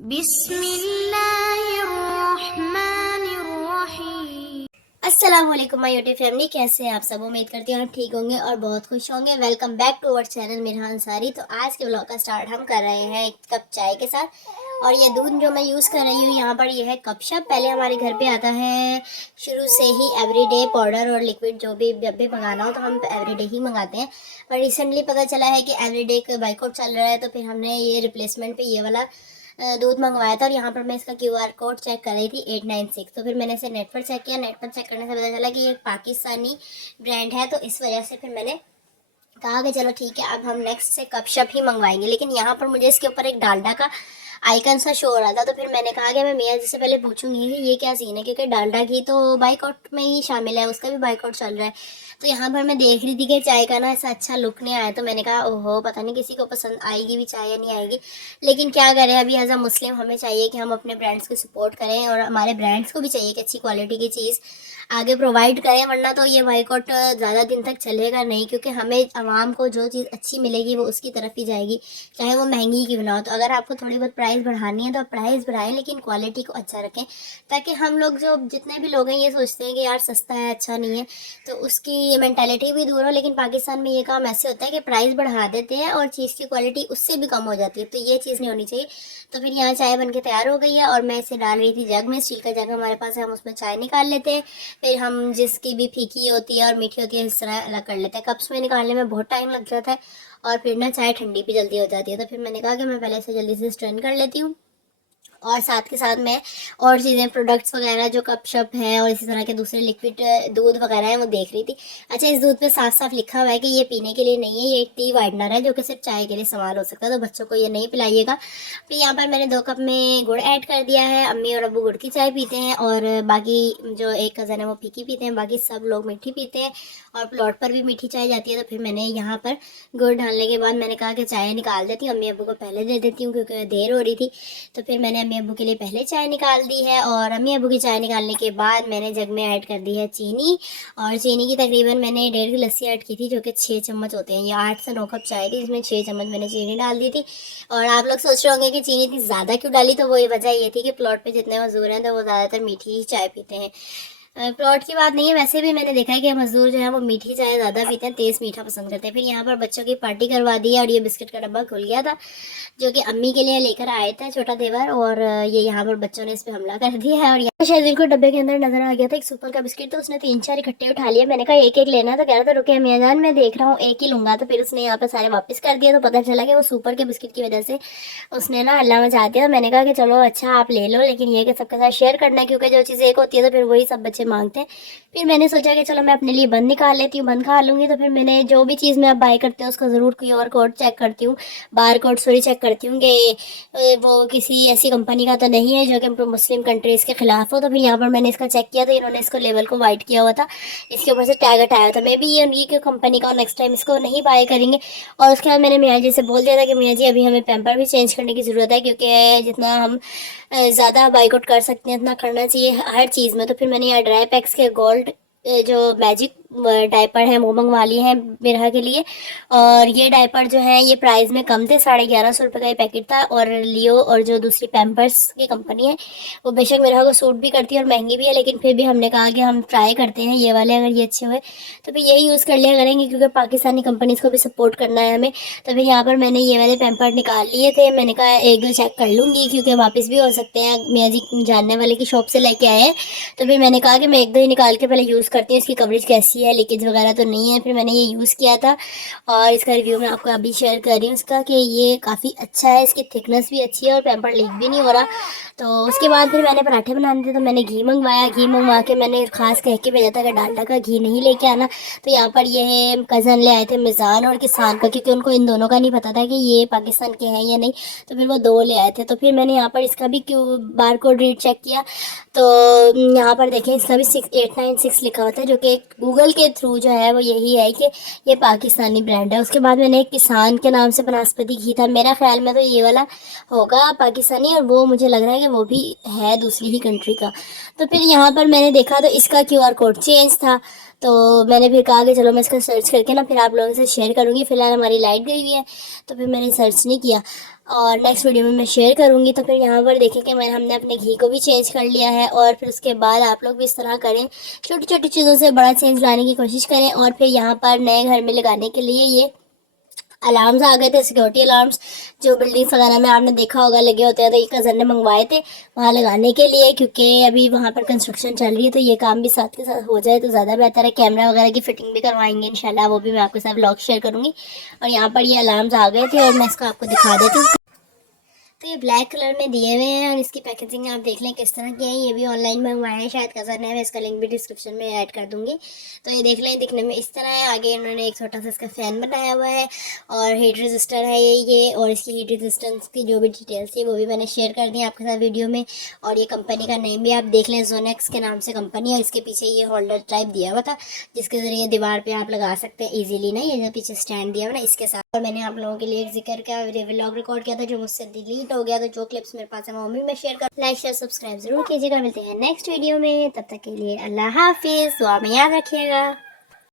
बिस्मिल्लाहिर्रहमानिर्रहीम। अस्सलाम वालेकुम माय यूट्यूब फैमिली, कैसे हैं आप सब। उम्मीद करती हूँ आप ठीक होंगे और बहुत खुश होंगे। Welcome back to our channel Mirha Ansari. तो आज के व्लॉग का स्टार्ट हम कर रहे हैं एक कप चाय के साथ। और ये दूध जो मैं यूज़ कर रही हूँ यहाँ पर ये है कपशप। पहले हमारे घर पे आता है शुरू से ही एवरीडे पाउडर और लिक्विड, जो भी जब भी मंगाना हो तो हम एवरीडे ही मंगाते हैं। पर रिसेंटली पता चला है कि एवरीडे का बाइकआउट चल रहा है, तो फिर हमने ये रिप्लेसमेंट पे ये वाला दूध मंगवाया था। और यहाँ पर मैं इसका क्यूआर कोड चेक कर रही थी 896। तो फिर मैंने इसे नेट पर चेक किया। नेट पर चेक करने से पता चला कि ये पाकिस्तानी ब्रांड है, तो इस वजह से फिर मैंने कहा कि चलो ठीक है, अब हम नेक्स्ट से कपशप ही मंगवाएंगे। लेकिन यहाँ पर मुझे इसके ऊपर एक डालडा का आइकन सा शो हो रहा था, तो फिर मैंने कहा कि मैं मियाँ जी से पहले पूछूंगी कि ये क्या सीन है, क्योंकि डालडा घी तो बाइकआउट में ही शामिल है, उसका भी बाइकआउट चल रहा है। तो यहाँ पर मैं देख रही थी कि चाय का ना ऐसा अच्छा लुक नहीं आया, तो मैंने कहा ओहो, पता नहीं किसी को पसंद आएगी भी चाय या नहीं आएगी। लेकिन क्या करें, अभी एज अ मुस्लिम हमें चाहिए कि हम अपने ब्रांड्स को सपोर्ट करें, और हमारे ब्रांड्स को भी चाहिए कि अच्छी क्वालिटी की चीज़ आगे प्रोवाइड करें, वरना तो ये बाइकआउट ज़्यादा दिन तक चलेगा नहीं। क्योंकि हमें आवाम को जो चीज़ अच्छी मिलेगी वो उसकी तरफ ही जाएगी, चाहे वो महंगी क्यों ना हो। तो अगर आपको थोड़ी बहुत प्राइस बढ़ानी है तो प्राइस बढ़ाएं, लेकिन क्वालिटी को अच्छा रखें, ताकि हम लोग जो जितने भी लोग हैं ये सोचते हैं कि यार सस्ता है अच्छा नहीं है, तो उसकी मेंटालिटी भी दूर हो। लेकिन पाकिस्तान में ये काम ऐसे होता है कि प्राइस बढ़ा देते हैं और चीज़ की क्वालिटी उससे भी कम हो जाती है, तो ये चीज़ नहीं होनी चाहिए। तो फिर यहाँ चाय बन के तैयार हो गई है और मैं इसे डाल रही थी जग में। स्टील का जग हमारे पास है, हम उसमें चाय निकाल लेते हैं। फिर हम जिसकी भी फीकी होती है और मीठी होती है इस तरह अलग कर लेते हैं। कप्स में निकालने में बहुत टाइम लग जाता है और फिर ना चाय ठंडी भी जल्दी हो जाती है। तो फिर मैंने कहा कि मैं पहले से जल्दी से स्ट्रेन कर लेती हूँ, और साथ के साथ मैं और चीज़ें प्रोडक्ट्स वगैरह जो कप शप हैं और इसी तरह के दूसरे लिक्विड दूध वगैरह हैं वो देख रही थी। अच्छा, इस दूध पे साफ साफ लिखा हुआ है कि ये पीने के लिए नहीं है, ये एक टी वाइटनर है जो कि सिर्फ चाय के लिए इस्तेमाल हो सकता है, तो बच्चों को ये नहीं पिलाइएगा। फिर यहाँ पर मैंने 2 कप में गुड़ ऐड कर दिया है। अम्मी और अब्बू गुड़ की चाय पीते हैं और बाकी जो एक कज़न है वो फीकी पीते हैं, बाकी सब लोग मीठी पीते हैं और प्लॉट पर भी मीठी चाय जाती है। तो फिर मैंने यहाँ पर गुड़ डालने के बाद मैंने कहा कि चाय निकाल देती हूँ, अम्मी अब्बू को पहले दे देती हूँ क्योंकि देर हो रही थी। तो फिर मैंने अम्मी अब्बू के लिए पहले चाय निकाल दी है, और अम्मी अब्बू की चाय निकालने के बाद मैंने जग में ऐड कर दी है चीनी। और चीनी की तकरीबन मैंने 1.5 गिलास ऐड की थी, जो कि 6 चम्मच होते हैं। या 8 से 9 कप चाय थी, जिसमें 6 चम्मच मैंने चीनी डाल दी थी। और आप लोग सोच रहे होंगे कि चीनी इतनी ज़्यादा क्यों डाली, तो वो ये वजह ये थी कि प्लॉट पे जितने मजदूर हैं तो वो ज़्यादातर मीठी ही चाय पीते हैं। प्लॉट की बात नहीं है, वैसे भी मैंने देखा है कि मजदूर जो है वो मीठी चाय ज़्यादा पीते हैं, तेज़ मीठा पसंद करते हैं। फिर यहाँ पर बच्चों की पार्टी करवा दी है और ये बिस्किट का डब्बा खुल गया था, जो कि अम्मी के लिए लेकर आए थे छोटा देवर, और ये यहाँ पर बच्चों ने इस पर हमला कर दिया है। और यहाँ शहजील को डब्बे के अंदर नजर आ गया था एक सुपर का बिस्किट, तो उसने 3-4 इकट्ठे उठा लिया। मैंने कहा एक एक लेना है, तो कह रहा था रुके मियाँ जान मैं देख रहा हूँ, एक ही लूंगा। तो फिर उसने यहाँ पर सारे वापस कर दिया, तो पता चला कि वो सुपर के बिस्किट की वजह से उसने ना हल्ला मचा दिया। तो मैंने कहा कि चलो अच्छा आप ले लो, लेकिन ये कि सबके साथ शेयर करना है, क्योंकि जो चीज़ एक होती है तो फिर वही सब बच्चे मांगते हैं। फिर मैंने सोचा कि चलो मैं अपने लिए बंद निकाल लेती हूँ, बंद खा लूँगी। तो फिर मैंने जो भी चीज़ मैं अब बाय करती हूँ उसका ज़रूर क्यूआर कोड चेक करती हूँ, बार कोड सॉरी चेक करती हूँ कि वो किसी ऐसी कंपनी का तो नहीं है जो कि मुस्लिम कंट्रीज़ के खिलाफ हो। तो फिर यहाँ पर मैंने इसका चेक किया, तो इन्होंने इसको लेबल को वाइट किया हुआ था, इसके ऊपर से टैग हटाया था। मे बी ये उनकी कंपनी का, और नेक्स्ट टाइम इसको नहीं बाय करेंगे। और उसके बाद मैंने मियाँ जी से बोल दिया था कि मियाँ जी अभी हमें पैम्पर भी चेंज करने की ज़रूरत है, क्योंकि जितना हम ज़्यादा बाइकआउट कर सकते हैं उतना करना चाहिए हर चीज़ में। तो फिर मैंने यहाँ ड्राई पैक्स के गोल्ड जो मैजिक डायपर है वो मंगवा लिए हैं मेरा के लिए। और ये डायपर जो है ये प्राइस में कम थे, 1150 रुपये का ये पैकेट था। और लियो और जो दूसरी पैम्पर्स की कंपनी है वो बेशक मेरा को सूट भी करती है और महंगी भी है, लेकिन फिर भी हमने कहा कि हम ट्राई करते हैं ये वाले, अगर ये अच्छे हुए तो फिर यही यूज़ कर लिया करेंगे, क्योंकि पाकिस्तानी कंपनीज़ को भी सपोर्ट करना है हमें। तो फिर यहाँ पर मैंने ये वाले पैम्पर निकाल लिए थे। मैंने कहा एक दो चेक कर लूँगी, क्योंकि वापस भी हो सकते हैं, मियाँ जी जानने वाले की शॉप से लेके आए हैं। तो फिर मैंने कहा कि मैं एक दो ही निकाल के पहले यूज़ करती हूँ, इसकी कवरेज कैसी है, लीकेज वगैरह तो नहीं है। फिर मैंने ये यूज़ किया था और इसका रिव्यू मैं आपको अभी शेयर कर रही हूँ इसका, कि ये काफ़ी अच्छा है, इसकी थिकनेस भी अच्छी है और पैम्पर लीक भी नहीं हो रहा। तो उसके बाद फिर मैंने पराठे बनाने थे, तो मैंने घी मंगवाया। घी मंगवा के मैंने खास कह के भेजा था कि डालडा का घी नहीं लेके आना। तो यहाँ पर ये कज़न ले आए थे मिज़ान और किसान का, क्योंकि उनको इन दोनों का नहीं पता था कि ये पाकिस्तान के हैं या नहीं, तो फिर वो 2 ले आए थे। तो फिर मैंने यहाँ पर इसका भी Q bar code read check किया, तो यहाँ पर देखें इसका भी 6896 लिखा होता है, जो कि गूगल के थ्रू जो है वो यही है कि ये पाकिस्तानी ब्रांड है। उसके बाद मैंने एक किसान के नाम से बनास्पति घी था, मेरा ख्याल में तो ये वाला होगा पाकिस्तानी, और वो मुझे लग रहा है कि वो भी है दूसरी ही कंट्री का। तो फिर यहाँ पर मैंने देखा तो इसका क्यूआर कोड चेंज था, तो मैंने फिर कहा कि चलो मैं इसका सर्च करके ना फिर आप लोगों से शेयर करूँगी। फ़िलहाल हमारी लाइट गई हुई है तो फिर मैंने सर्च नहीं किया, और नेक्स्ट वीडियो में मैं शेयर करूँगी। तो फिर यहाँ पर देखें कि हमने अपने घी को भी चेंज कर लिया है, और फिर उसके बाद आप लोग भी इस तरह करें, छोटी छोटी चीज़ों से बड़ा चेंज लाने की कोशिश करें। और फिर यहाँ पर नए घर में लगाने के लिए ये अलार्म्स आ गए थे, सिक्योरिटी अलार्म्स, जो बिल्डिंग्स वगैरह में आपने देखा होगा लगे होते हैं। तो ये कज़न ने मंगवाए थे वहाँ लगाने के लिए, क्योंकि अभी वहाँ पर कंस्ट्रक्शन चल रही है, तो ये काम भी साथ के साथ हो जाए तो ज़्यादा बेहतर है। कैमरा वगैरह की फिटिंग भी करवाएंगे इंशाल्लाह, वो भी मैं आपके साथ व्लॉग शेयर करूँगी। और यहाँ पर ये अलार्म्स आ गए थे और मैं इसको आपको दिखा देती हूँ। तो ये ब्लैक कलर में दिए हुए हैं, और इसकी पैकेजिंग आप देख लें किस तरह की है। ये भी ऑनलाइन मंगवाया है, शायद कज़न है, मैं इसका लिंक भी डिस्क्रिप्शन में ऐड कर दूँगी। तो ये देख लें, दिखने में इस तरह है। आगे इन्होंने एक छोटा सा इसका फ़ैन बनाया हुआ है, और हीट रेजिस्टर है ये, और इसकी हीट रेजिस्टेंस की जो भी डिटेल्स थी वो भी मैंने शेयर कर दी आपके साथ वीडियो में। और ये कंपनी का नेम भी आप देख लें, जोनेक्स के नाम से कंपनी है। इसके पीछे ये होल्डर टाइप दिया हुआ था, जिसके ज़रिए दीवार पर आप लगा सकते हैं ईजिली ना। ये जो पीछे स्टैंड दिया हुआ ना, इसके साथ। और मैंने आप लोगों के लिए एक जिक्र का व्लॉग रिकॉर्ड किया था जो मुझसे डिलीट हो गया, तो जो क्लिप्स मेरे पास है वो भी मैं शेयर कर। लाइक शेयर सब्सक्राइब जरूर कीजिएगा। मिलते हैं नेक्स्ट वीडियो में, तब तक के लिए अल्लाह हाफिज़, दुआ में याद रखिएगा।